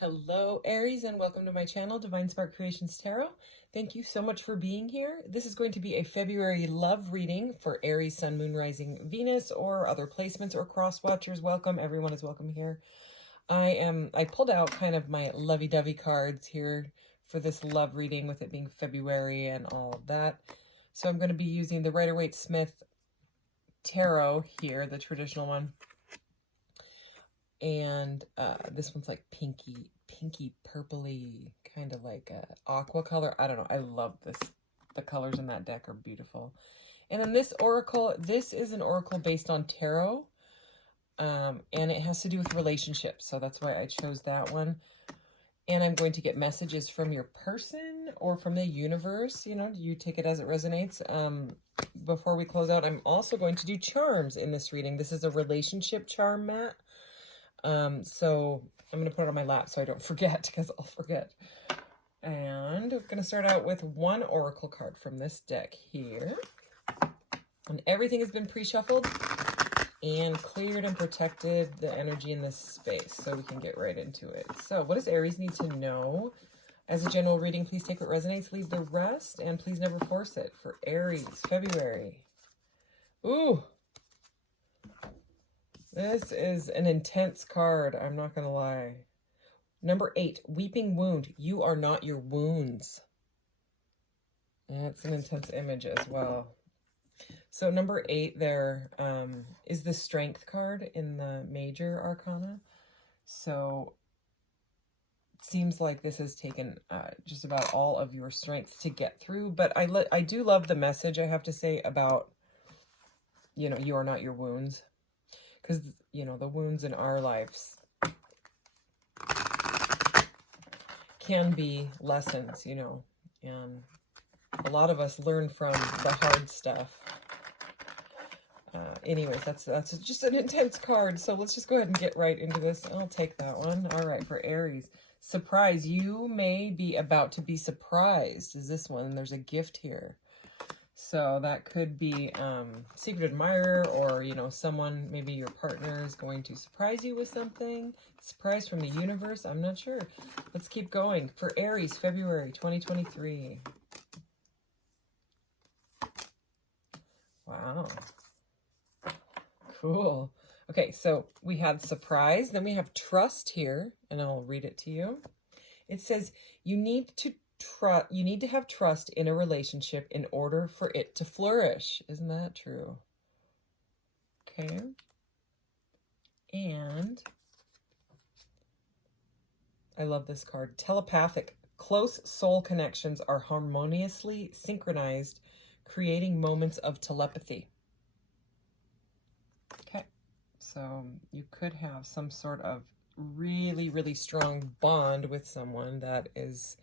Hello, Aries, and welcome to my channel, Divine Spark Creations Tarot. Thank you so much for being here. This is going to be a February love reading for Aries, Sun, Moon, Rising, Venus, or other placements or cross watchers. Welcome. Everyone is welcome here. I pulled out kind of my lovey-dovey cards here for this love reading, with it being February and all of that. So I'm going to be using the Rider-Waite-Smith Tarot here, the traditional one. And this one's like pinky purpley, kind of like a aqua color. I don't know. I love this. The colors in that deck are beautiful. And then this oracle, this is an oracle based on tarot. And it has to do with relationships. So that's why I chose that one. And I'm going to get messages from your person or from the universe. You know, you take it as it resonates. Before we close out, I'm also going to do charms in this reading. This is a relationship charm mat. So I'm going to put it on my lap so I don't forget, because I'll forget. And we're going to start out with one oracle card from this deck here. And everything has been pre-shuffled and cleared and protected, the energy in this space, so we can get right into it. So what does Aries need to know? As a general reading, please take what resonates, leave the rest, and please never force it. For Aries, February. Ooh! This is an intense card, I'm not going to lie. Number 8, Weeping Wound. You are not your wounds. That's an intense image as well. So number 8 there is the Strength card in the Major Arcana. So it seems like this has taken just about all of your strength to get through. But I do love the message, I have to say, about, you know, you are not your wounds. Because, you know, the wounds in our lives can be lessons, you know, and a lot of us learn from the hard stuff. Anyways, that's just an intense card, so let's just go ahead and get right into this. I'll take that one. All right, for Aries. Surprise. You may be about to be surprised, is this one. There's a gift here. So that could be secret admirer, or, you know, someone, maybe your partner is going to surprise you with something. Surprise from the universe. I'm not sure. Let's keep going. For Aries, February 2023. Wow. Cool. Okay, so we had surprise. Then we have trust here, and I'll read it to you. It says, you need to have trust in a relationship in order for it to flourish. Isn't that true? Okay. And I love this card. Telepathic. Close soul connections are harmoniously synchronized, creating moments of telepathy. Okay. So you could have some sort of really, really strong bond with someone that is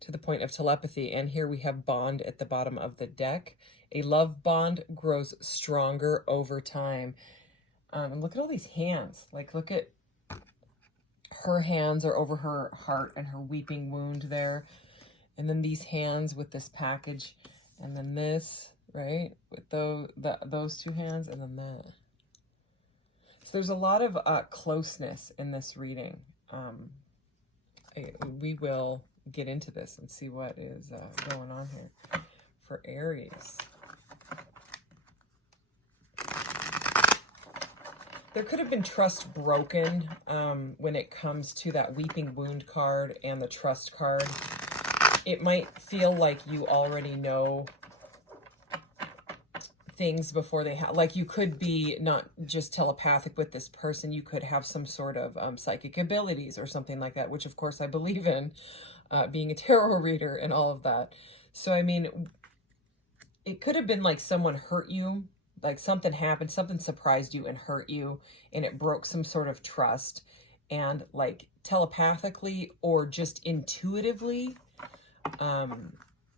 to the point of telepathy. And here we have bond at the bottom of the deck. A love bond grows stronger over time. And look at all these hands. Like, look at her hands are over her heart and her weeping wound there. And then these hands with this package. And then this, right? With those two hands, and then that. So there's a lot of closeness in this reading. We will get into this and see what is going on here for Aries. There could have been trust broken when it comes to that weeping wound card and the trust card. It might feel like you already know things before they have, like, you could be not just telepathic with this person, you could have some sort of psychic abilities or something like that, which of course I believe in, being a tarot reader and all of that. So I mean, it could have been like someone hurt you, like something happened, something surprised you and hurt you, and it broke some sort of trust, and like telepathically or just intuitively,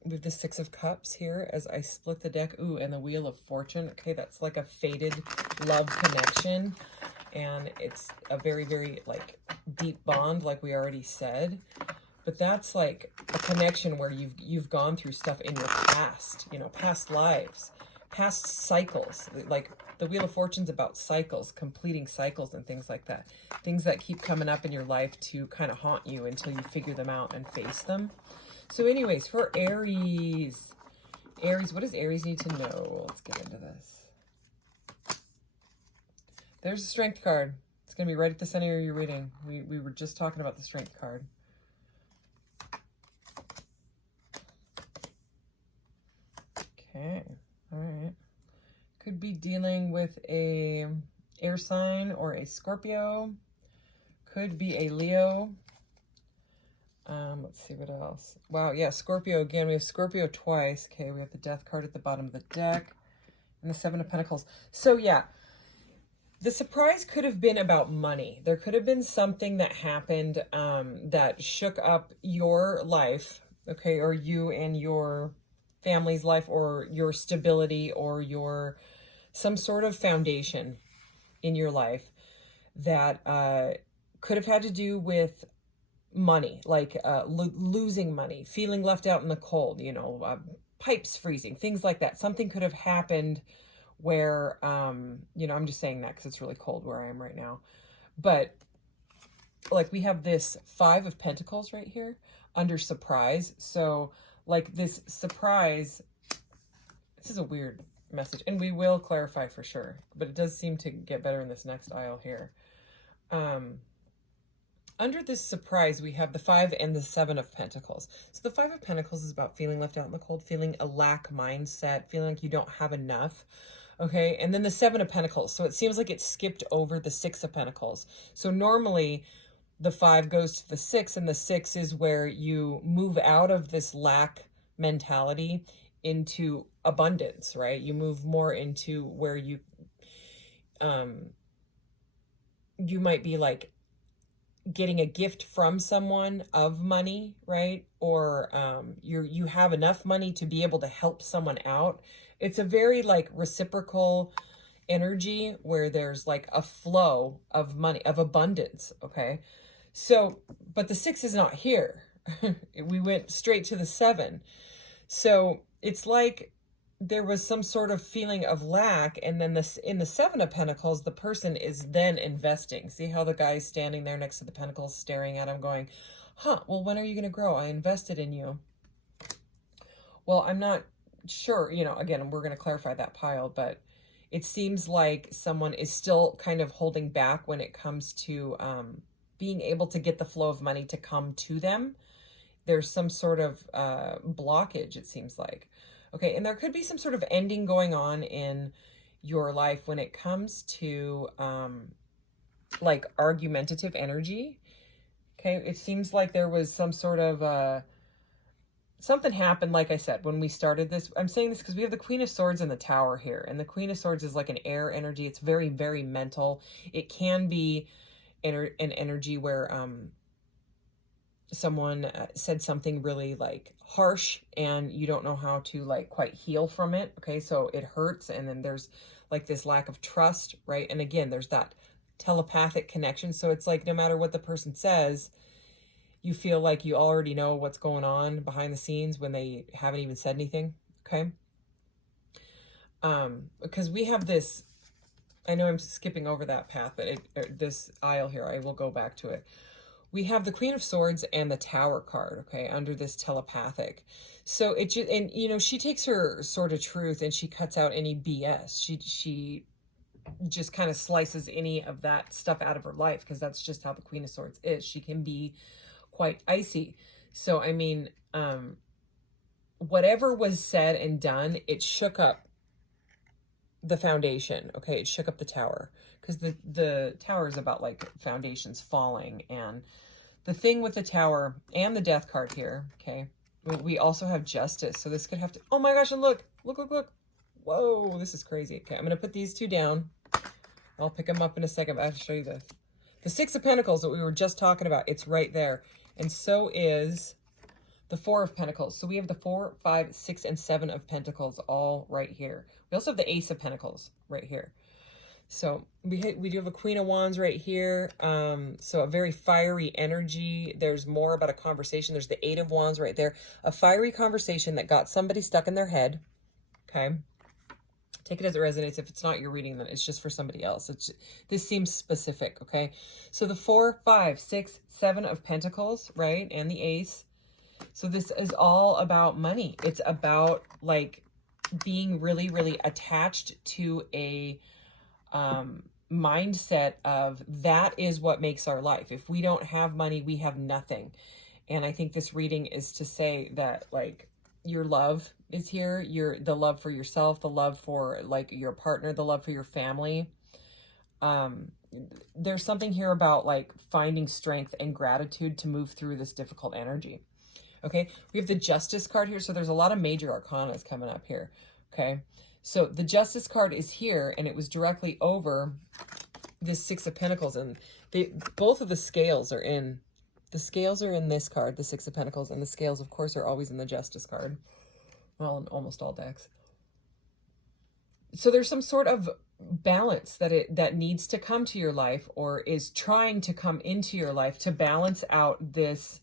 we have the Six of Cups here as I split the deck. Ooh, and the Wheel of Fortune. Okay, that's like a fated love connection. And it's a very, very, like, deep bond, like we already said. But that's like a connection where you've gone through stuff in your past, you know, past lives, past cycles. Like, The Wheel of Fortune's about cycles, completing cycles and things like that. Things that keep coming up in your life to kind of haunt you until you figure them out and face them. So anyways, for Aries, what does Aries need to know? Let's get into this. There's a Strength card. It's going to be right at the center of your reading. We were just talking about the Strength card. Okay, all right. Could be dealing with a air sign or a Scorpio. Could be a Leo. Let's see what else. Wow, yeah, Scorpio again. We have Scorpio twice. Okay, we have the Death card at the bottom of the deck. And the Seven of Pentacles. So yeah, the surprise could have been about money. There could have been something that happened that shook up your life, okay, or you and your family's life, or your stability, or your some sort of foundation in your life that could have had to do with money, like losing money, feeling left out in the cold, you know, pipes freezing, things like that. Something could have happened where, you know, I'm just saying that because it's really cold where I am right now. But like we have this Five of Pentacles right here under surprise. So like this surprise, this is a weird message, and we will clarify for sure, but it does seem to get better in this next aisle here. Under this surprise, we have the Five and the Seven of Pentacles. So the Five of Pentacles is about feeling left out in the cold, feeling a lack mindset, feeling like you don't have enough. Okay, and then the Seven of Pentacles. So it seems like it skipped over the Six of Pentacles. So normally the Five goes to the Six, and the Six is where you move out of this lack mentality into abundance, right? You move more into where you might be like getting a gift from someone of money, right? Or you have enough money to be able to help someone out. It's a very like reciprocal energy where there's like a flow of money, of abundance, okay? So, but the Six is not here. We went straight to the Seven. So it's like there was some sort of feeling of lack, and then this in the Seven of Pentacles, the person is then investing. See how the guy's standing there next to the Pentacles staring at him going, huh, well, when are you going to grow? I invested in you. Well, I'm not sure, you know, again, we're going to clarify that pile, but it seems like someone is still kind of holding back when it comes to being able to get the flow of money to come to them. There's some sort of blockage, it seems like. Okay, and there could be some sort of ending going on in your life when it comes to like argumentative energy. Okay, it seems like there was some sort of something happened, like I said, when we started this. I'm saying this because we have the Queen of Swords and the Tower here, and the Queen of Swords is like an air energy. It's very, very mental. It can be an energy where someone said something really like harsh and you don't know how to like quite heal from it. Okay, so it hurts, and then there's like this lack of trust, right? And again, there's that telepathic connection. So it's like no matter what the person says, you feel like you already know what's going on behind the scenes when they haven't even said anything. Okay, because we have this, I know I'm skipping over that path, but this aisle here, I will go back to it. We have the Queen of Swords and the Tower card, okay, under this telepathic. So it just, and you know, she takes her sword of truth and she cuts out any BS. She just kind of slices any of that stuff out of her life, because that's just how the Queen of Swords is. She can be quite icy. So, I mean, whatever was said and done, it shook up the foundation, okay? It shook up the Tower, because the Tower is about like foundations falling. And the thing with the Tower and the Death card here, okay, we also have Justice. So this could have to, oh my gosh, and look. Whoa, this is crazy. Okay, I'm going to put these two down. I'll pick them up in a second, but I have to show you this. The Six of Pentacles that we were just talking about, it's right there. And so is the Four of Pentacles. So we have the 4, 5, 6, and 7 of Pentacles all right here. We also have the Ace of Pentacles right here. So we do have a Queen of Wands right here. So a very fiery energy. There's more about a conversation. There's the Eight of Wands right there. A fiery conversation that got somebody stuck in their head. Okay. Take it as it resonates. If it's not your reading, then it's just for somebody else. This seems specific, okay? So the 4, 5, 6, 7 of Pentacles, right? And the Ace. So this is all about money. It's about like being really, really attached to a mindset of that is what makes our life. If we don't have money, we have nothing. And I think this reading is to say that like your love is here, the love for yourself, the love for like your partner, the love for your family. There's something here about like finding strength and gratitude to move through this difficult energy. Okay, we have the Justice card here, so there's a lot of major arcanas coming up here. Okay, so the Justice card is here, and it was directly over this 6 of Pentacles, and both of the scales are in. The scales are in this card, the 6 of Pentacles, and the scales, of course, are always in the Justice card. Well, in almost all decks. So there's some sort of balance that needs to come to your life, or is trying to come into your life to balance out this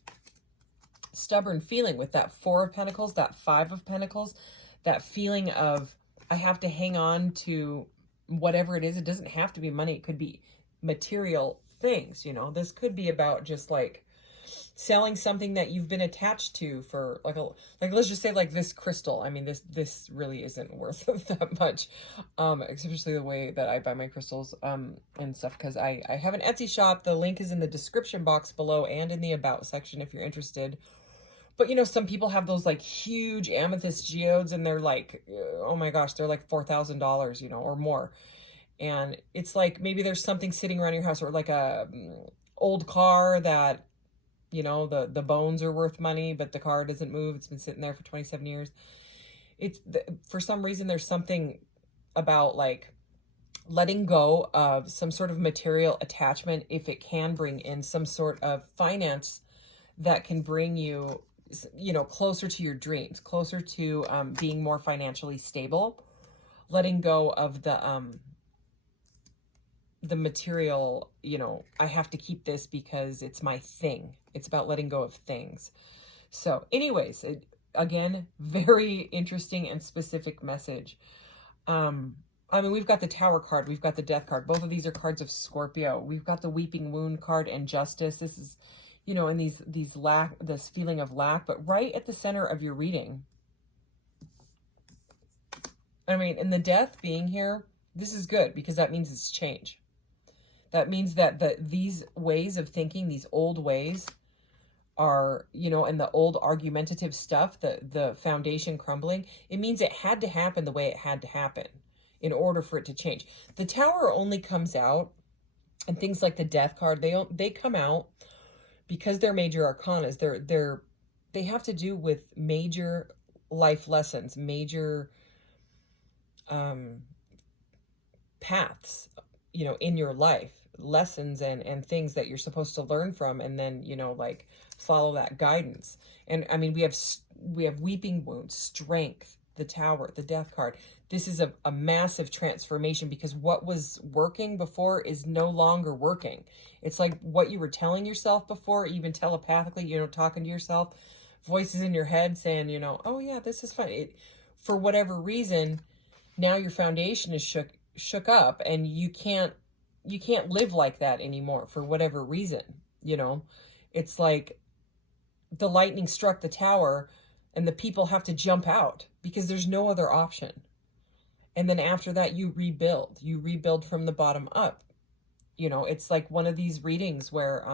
stubborn feeling with that 4 of Pentacles, that 5 of Pentacles, that feeling of I have to hang on to whatever it is. It doesn't have to be money. It could be material things, you know. This could be about just like selling something that you've been attached to for like let's just say like this crystal. I mean, this really isn't worth that much, especially the way that I buy my crystals and stuff, because I have an Etsy shop. The link is in the description box below and in the about section if you're interested. But, you know, some people have those, like, huge amethyst geodes, and they're, like, oh, my gosh, they're, like, $4,000, you know, or more. And it's, like, maybe there's something sitting around your house, or, like, a old car that, you know, the bones are worth money, but the car doesn't move. It's been sitting there for 27 years. For some reason, there's something about, like, letting go of some sort of material attachment if it can bring in some sort of finance that can bring you, you know, closer to your dreams, closer to being more financially stable, letting go of the material, you know, I have to keep this because it's my thing. It's about letting go of things. So anyways, again, very interesting and specific message. I mean, we've got the Tower card, we've got the Death card. Both of these are cards of Scorpio. We've got the Weeping Wound card and Justice. This is, you know, and this feeling of lack, but right at the center of your reading. I mean, and the Death being here, this is good because that means it's change. That means that these ways of thinking, these old ways are, you know, and the old argumentative stuff, the foundation crumbling, it means it had to happen the way it had to happen in order for it to change. The Tower only comes out, and things like the Death card, they come out because they're major arcanas. They have to do with major life lessons, major paths, you know, in your life, lessons and things that you're supposed to learn from, and then, you know, like follow that guidance. And I mean, we have Weeping Wounds, Strength, the Tower, the Death card. This is a massive transformation because what was working before is no longer working. It's like what you were telling yourself before, even telepathically, you know, talking to yourself, voices in your head saying, you know, oh yeah, this is fun. For whatever reason, now your foundation is shook up, and you can't live like that anymore for whatever reason, you know. It's like the lightning struck the tower and the people have to jump out because there's no other option. And then after that, you rebuild from the bottom up. You know, it's like one of these readings where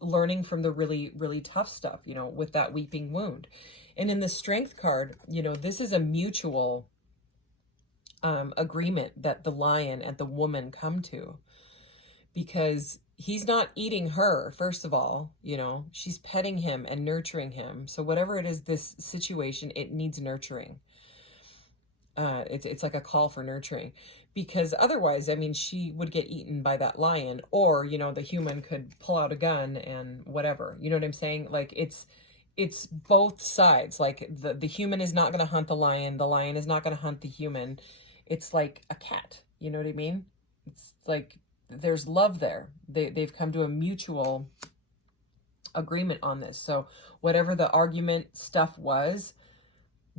learning from the really, really tough stuff, you know, with that Weeping Wound. And in the Strength card, you know, this is a mutual agreement that the lion and the woman come to, because he's not eating her, first of all, you know, she's petting him and nurturing him. So whatever it is, this situation, it needs nurturing. It's like a call for nurturing, because otherwise, I mean, she would get eaten by that lion, or, you know, the human could pull out a gun and whatever, you know what I'm saying? Like it's both sides. Like the human is not going to hunt the lion is not going to hunt the human. It's like a cat, you know what I mean? It's like there's love there. They've come to a mutual agreement on this. So whatever the argument stuff was,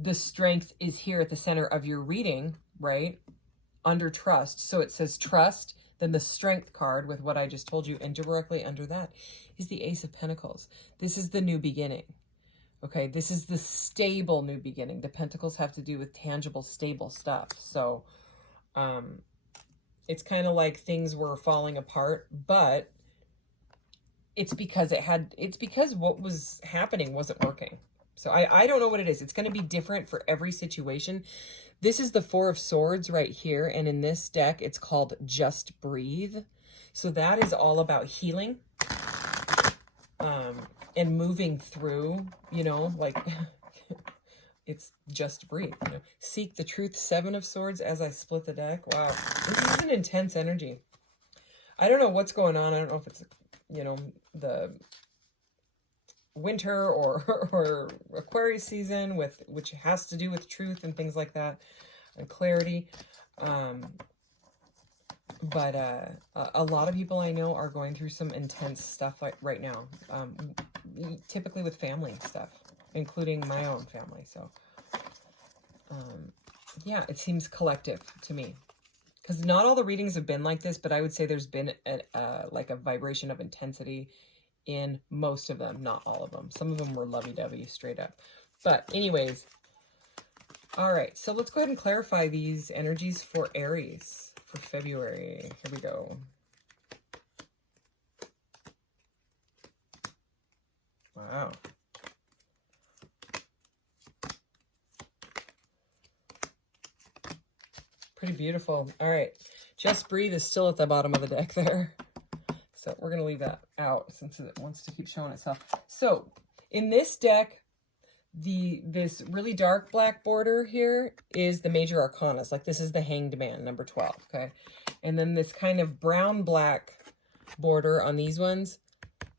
the strength is here at the center of your reading, right? Under trust. So it says trust, then the strength card with what I just told you, and directly under that is the Ace of Pentacles. This is the new beginning. Okay, this is the stable new beginning. The Pentacles have to do with tangible, stable stuff. So it's kind of like things were falling apart, but it's because what was happening wasn't working. So I don't know what it is. It's going to be different for every situation. This is the Four of Swords right here. And in this deck, it's called Just Breathe. So that is all about healing and moving through, you know, like it's just breathe. You know? Seek the truth, Seven of Swords as I split the deck. Wow, this is an intense energy. I don't know what's going on. I don't know if it's, you know, the winter or Aquarius season which has to do with truth and things like that and clarity. But a lot of people I know are going through some intense stuff right now, typically with family stuff, including my own family. So yeah, it seems collective to me, because not all the readings have been like this, but I would say there's been like a vibration of intensity in most of them, not all of them. Some of them were lovey-dovey straight up. But anyways, all right, so let's go ahead and clarify these energies for Aries for February. Here we go. Wow. Pretty beautiful. All right, Just Breathe is still at the bottom of the deck there. So we're going to leave that out since it wants to keep showing itself. So in this deck, this really dark black border here is the major arcanas. Like this is the Hanged Man, number 12, okay? And then this kind of brown black border on these ones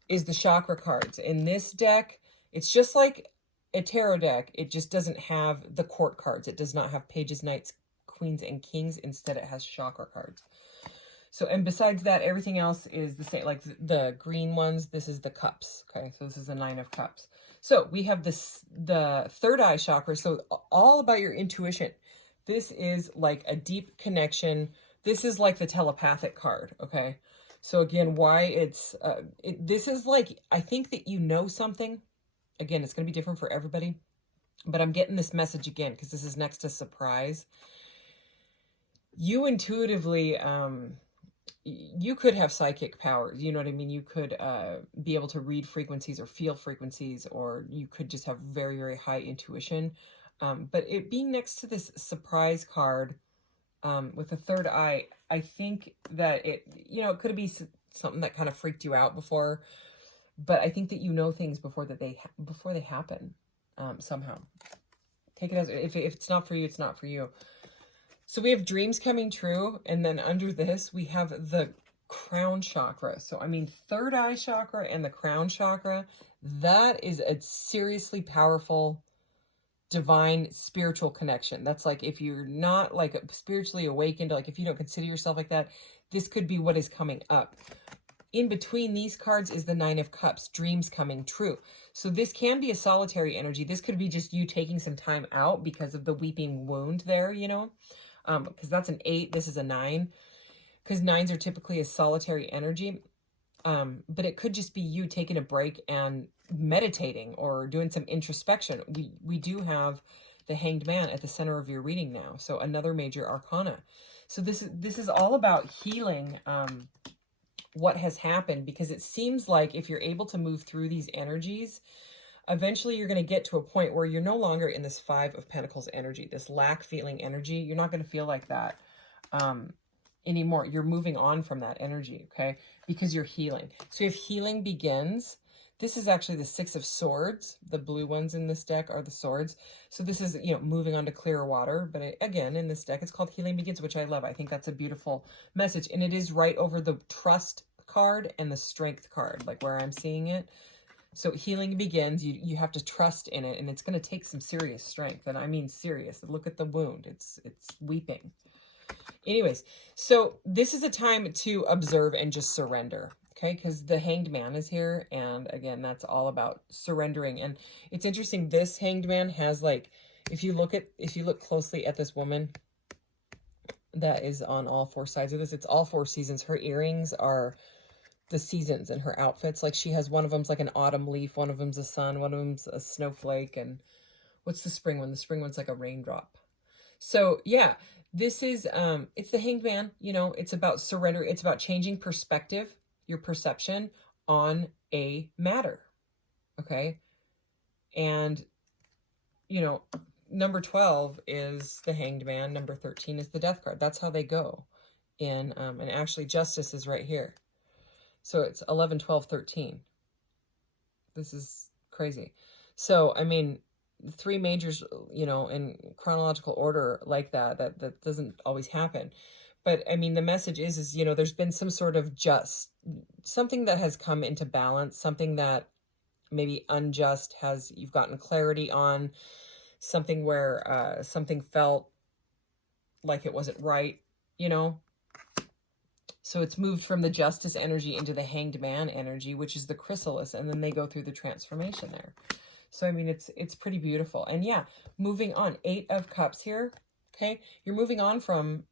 is the chakra cards. In this deck, it's just like a tarot deck. It just doesn't have the court cards. It does not have pages, knights, queens, and kings. Instead, it has chakra cards. So, and besides that, everything else is the same. Like the green ones, this is the cups, okay? So this is a 9 of cups. So we have the third eye chakra. So all about your intuition. This is like a deep connection. This is like the telepathic card, okay? So again, why it's, this is like, I think that you know something. Again, it's going to be different for everybody. But I'm getting this message again because this is next to surprise. You intuitively, you could have psychic powers, you know what I mean? You could be able to read frequencies or feel frequencies, or you could just have very, very high intuition. But it being next to this surprise card with the third eye, I think that it, you know, it could be something that kind of freaked you out before, but I think that you know things before they happen somehow. Take it as, if it's not for you, it's not for you. So we have dreams coming true, and then under this, we have the crown chakra. So, I mean, third eye chakra and the crown chakra, that is a seriously powerful, divine, spiritual connection. That's like, if you're not like spiritually awakened, like if you don't consider yourself like that, this could be what is coming up. In between these cards is the 9 of cups, dreams coming true. So this can be a solitary energy. This could be just you taking some time out because of the weeping wound there, you know? Because that's an 8, this is a 9, because 9s are typically a solitary energy, but it could just be you taking a break and meditating or doing some introspection. We do have the Hanged Man at the center of your reading now, so another major arcana. So this is all about healing what has happened, because it seems like if you're able to move through these energies, eventually you're going to get to a point where you're no longer in this 5 of Pentacles energy, this lack feeling energy. You're not going to feel like that anymore. You're moving on from that energy, okay? Because you're healing. So if healing begins, this is actually the 6 of Swords. The blue ones in this deck are the swords. So this is, you know, moving on to clearer water. But again, in this deck, it's called Healing Begins, which I love. I think that's a beautiful message. And it is right over the Trust card and the Strength card, like where I'm seeing it. So healing begins, you have to trust in it, and it's going to take some serious strength. And I mean serious. Look at the wound. It's weeping. Anyways, so this is a time to observe and just surrender, okay? Because the Hanged Man is here, and again, that's all about surrendering. And it's interesting, this Hanged Man has, like, if you look closely at this woman, that is on all four sides of this. It's all four seasons. Her earrings are the seasons in her outfits. Like she has one of them's like an autumn leaf, one of them's a sun, one of them's a snowflake, and what's the spring one? The spring one's like a raindrop. So yeah, this is it's the Hanged Man, you know, it's about surrender, it's about changing perspective, your perception on a matter. Okay? And you know, number 12 is the Hanged Man, number 13 is the Death card. That's how they go. And actually Justice is right here. So it's 11, 12, 13. This is crazy. So, I mean, three majors, you know, in chronological order like that doesn't always happen. But, I mean, the message is, you know, there's been some sort of something that has come into balance, something that maybe unjust you've gotten clarity on, something where something felt like it wasn't right, you know? So it's moved from the Justice energy into the Hanged Man energy, which is the chrysalis, and then they go through the transformation there. So, I mean, it's pretty beautiful. And yeah, moving on. 8 of Cups here, okay? You're moving on from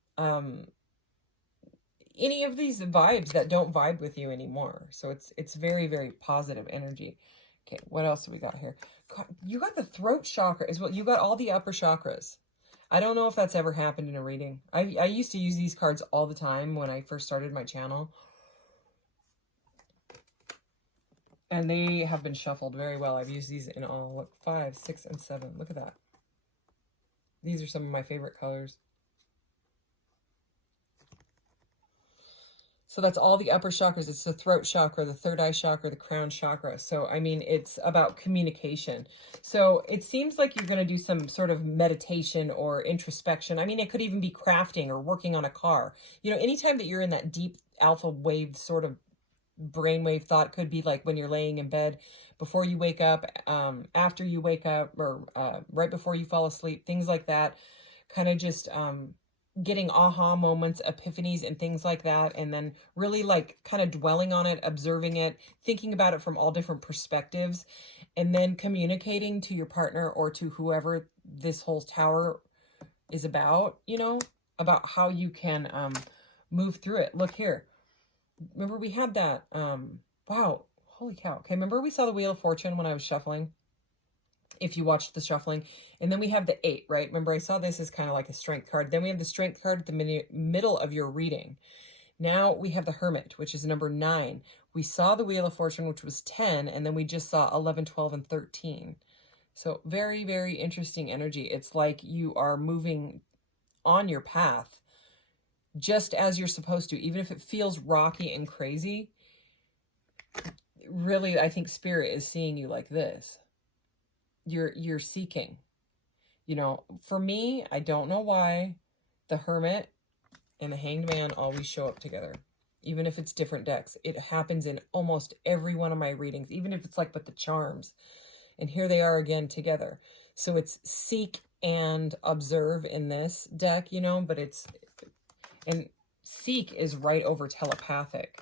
any of these vibes that don't vibe with you anymore. So it's very, very positive energy. Okay, what else do we got here? God, you got the throat chakra as well. You got all the upper chakras. I don't know if that's ever happened in a reading. I used to use these cards all the time when I first started my channel. And they have been shuffled very well. I've used these in all, look, 5, 6, and 7. Look at that. These are some of my favorite colors. So that's all the upper chakras. It's the throat chakra, the third eye chakra, the crown chakra. So, I mean, it's about communication. So it seems like you're going to do some sort of meditation or introspection. I mean, it could even be crafting or working on a car. You know, anytime that you're in that deep alpha wave sort of brainwave thought, could be like when you're laying in bed, before you wake up, after you wake up, or right before you fall asleep, things like that. Kind of just getting aha moments, epiphanies, and things like that, and then really like kind of dwelling on it, observing it, thinking about it from all different perspectives, and then communicating to your partner or to whoever this whole tower is about, you know, about how you can move through it. Look here. Remember we had that, wow, holy cow. Okay, remember we saw the Wheel of Fortune when I was shuffling? If you watched the shuffling. And then we have the 8, right? Remember I saw this as kind of like a strength card. Then we have the strength card at the middle of your reading. Now we have the Hermit, which is number 9. We saw the Wheel of Fortune, which was 10, and then we just saw 11, 12, and 13. So very, very interesting energy. It's like you are moving on your path just as you're supposed to, even if it feels rocky and crazy. Really, I think Spirit is seeing you like this. You're seeking, you know. For me, I don't know why the Hermit and the Hanged Man always show up together, even if it's different decks. It happens in almost every one of my readings, even if it's like with the charms. And here they are again together. So it's seek and observe in this deck, you know, but and seek is right over telepathic,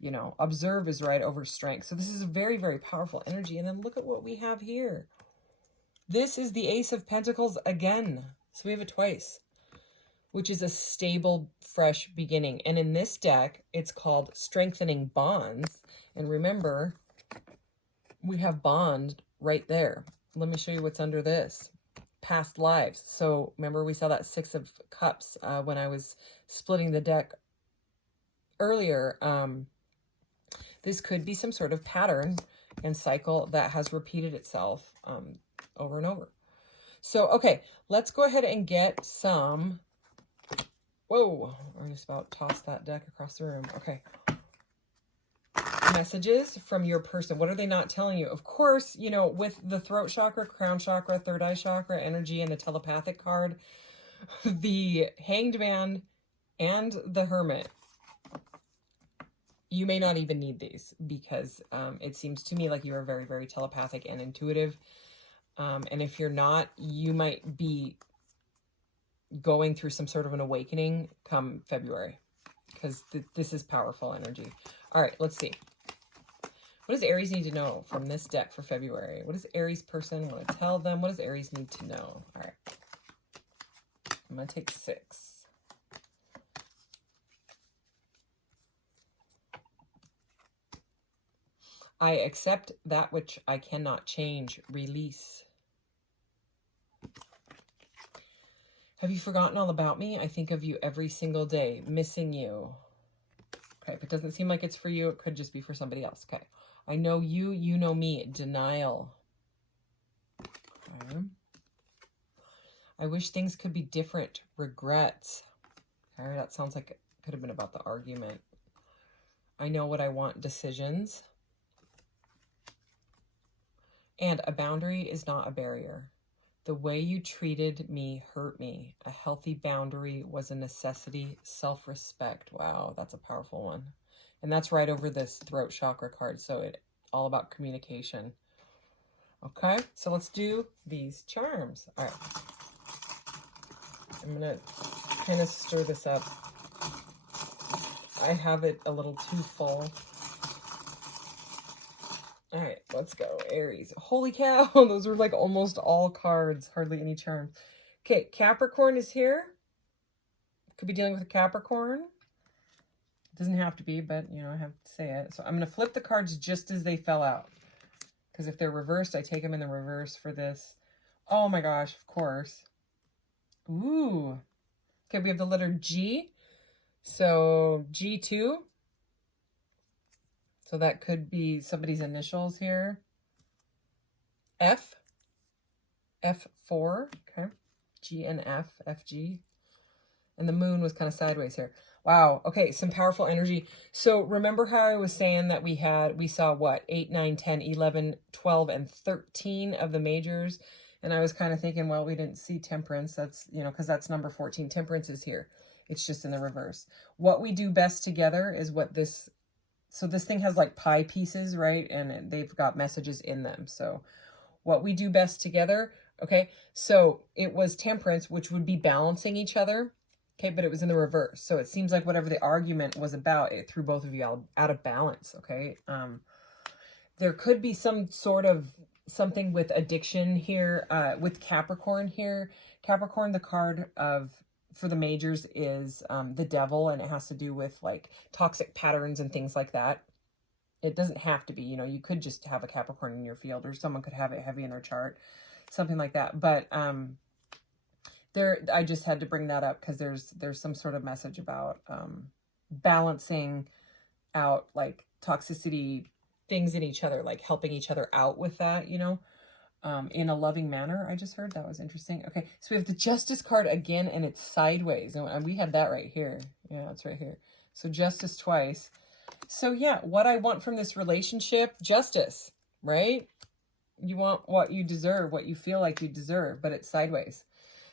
you know, observe is right over strength. So this is a very, very powerful energy. And then look at what we have here. This is the Ace of Pentacles again. So we have it twice, which is a stable, fresh beginning. And in this deck, it's called Strengthening Bonds. And remember, we have bond right there. Let me show you what's under this. Past lives. So remember we saw that 6 of Cups when I was splitting the deck earlier. This could be some sort of pattern and cycle that has repeated itself over and over. So, okay, let's go ahead and get some... Whoa, I just about tossed that deck across the room. Okay. Messages from your person. What are they not telling you? Of course, you know, with the throat chakra, crown chakra, third eye chakra energy, and the telepathic card, the Hanged Man and the Hermit, you may not even need these because it seems to me like you are very, very telepathic and intuitive. And if you're not, you might be going through some sort of an awakening come February, because this is powerful energy. All right, let's see. What does Aries need to know from this deck for February? What does Aries person want to tell them? What does Aries need to know? All right. I'm going to take 6. I accept that which I cannot change. Release. Have you forgotten all about me? I think of you every single day. Missing you. Okay, if it doesn't seem like it's for you, it could just be for somebody else. Okay. I know you, you know me. Denial. Okay. I wish things could be different. Regrets. Okay, that sounds like it could have been about the argument. I know what I want. Decisions. And a boundary is not a barrier. The way you treated me hurt me. A healthy boundary was a necessity. Self-respect. Wow, that's a powerful one. And that's right over this throat chakra card. So it's all about communication. Okay, so let's do these charms. All right. I'm going to kind of stir this up. I have it a little too full. All right, let's go. Aries. Holy cow. Those are like almost all cards. Hardly any charms. Okay, Capricorn is here. Could be dealing with a Capricorn. Doesn't have to be, but, you know, I have to say it. So I'm going to flip the cards just as they fell out. Because if they're reversed, I take them in the reverse for this. Oh my gosh, of course. Ooh. Okay, we have the letter G. So G2. So that could be somebody's initials here. F. F4. Okay. G and F. FG. And the moon was kind of sideways here. Wow. Okay, some powerful energy. So remember how I was saying that we saw what? 8, 9, 10, 11, 12, and 13 of the majors. And I was kind of thinking, well, we didn't see Temperance. That's, you know, because that's number 14. Temperance is here. It's just in the reverse. What we do best together is what this... So this thing has like pie pieces, right? And they've got messages in them. So what we do best together, okay? So it was Temperance, which would be balancing each other, okay? But it was in the reverse. So it seems like whatever the argument was about, it threw both of you out of balance, okay? There could be some sort of something with addiction here, with Capricorn here. Capricorn, the card for the majors is the devil, and it has to do with like toxic patterns and things like that. It doesn't have to be, you know, you could just have a Capricorn in your field, or someone could have it heavy in their chart, something like that. But I just had to bring that up because there's some sort of message about balancing out like toxicity things in each other, like helping each other out with that, you know. In a loving manner. I just heard that was interesting. Okay, so we have the Justice card again, and it's sideways. And we had that right here. Yeah, it's right here. So Justice twice. So yeah, what I want from this relationship, justice, right? You want what you deserve, what you feel like you deserve, but it's sideways.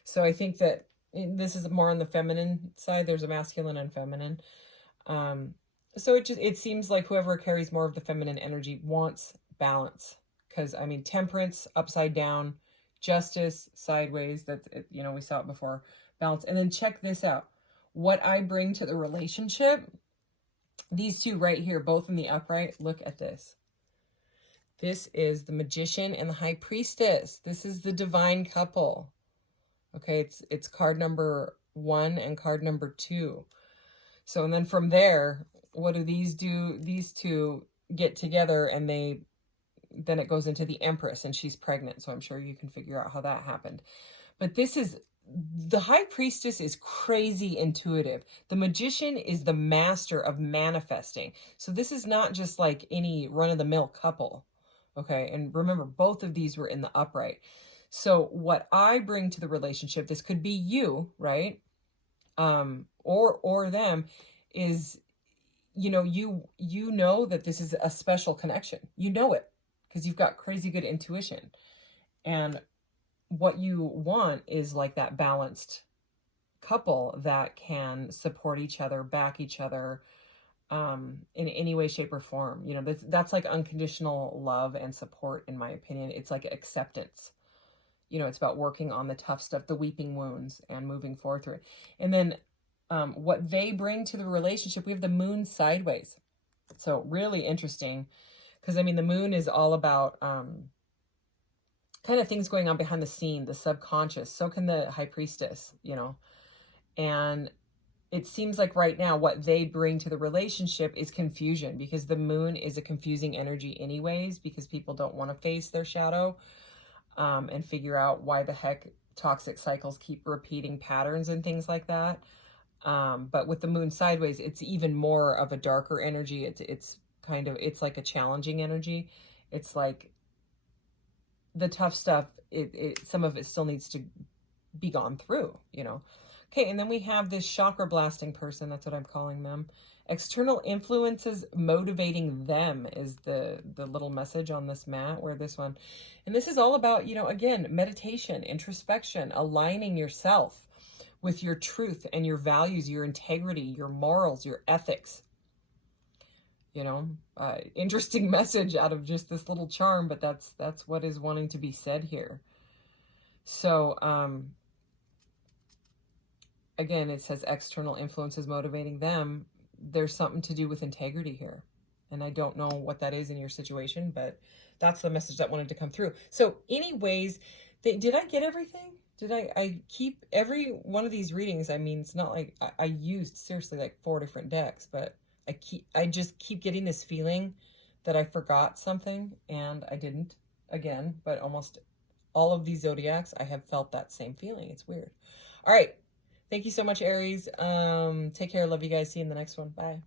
So I think that this is more on the feminine side. There's a masculine and feminine. So it seems like whoever carries more of the feminine energy wants balance. Because, I mean, Temperance, upside down. Justice, sideways. That's it, you know, we saw it before. Balance. And then check this out. What I bring to the relationship, these two right here, both in the upright, look at this. This is the Magician and the High Priestess. This is the divine couple. Okay, it's card number 1 and card number 2. So, and then from there, what do? These two get together, and then it goes into the Empress, and she's pregnant. So I'm sure you can figure out how that happened. But the High Priestess is crazy intuitive. The Magician is the master of manifesting. So this is not just like any run-of-the-mill couple. Okay, and remember, both of these were in the upright. So what I bring to the relationship, this could be you, right? Or them, is, you know that this is a special connection. You know it, because you've got crazy good intuition. And what you want is like that balanced couple that can support each other, back each other, in any way, shape, or form. You know, that's like unconditional love and support, in my opinion. It's like acceptance. You know, it's about working on the tough stuff, the weeping wounds, and moving forward through it. And then what they bring to the relationship, we have the moon sideways. So really interesting, because, I mean, the moon is all about kind of things going on behind the scene, the subconscious. So can the High Priestess, you know. And it seems like right now what they bring to the relationship is confusion, because the moon is a confusing energy anyways, because people don't want to face their shadow and figure out why the heck toxic cycles keep repeating patterns and things like that. But with the moon sideways, it's even more of a darker energy. It's kind of, it's like a challenging energy. It's like the tough stuff, some of it still needs to be gone through, you know. Okay, and then we have this chakra blasting person. That's what I'm calling them. External influences motivating them is the little message on this mat, where this one. And this is all about, you know, again, meditation, introspection, aligning yourself with your truth and your values, your integrity, your morals, your ethics. You know, interesting message out of just this little charm, but that's what is wanting to be said here. So, again, it says external influences motivating them. There's something to do with integrity here. And I don't know what that is in your situation, but that's the message that wanted to come through. So I get everything? Did I keep every one of these readings? I mean, it's not like I used seriously like 4 different decks, but I just keep getting this feeling that I forgot something, and I didn't again, but almost all of these zodiacs, I have felt that same feeling. It's weird. All right. Thank you so much, Aries. Take care. Love you guys. See you in the next one. Bye.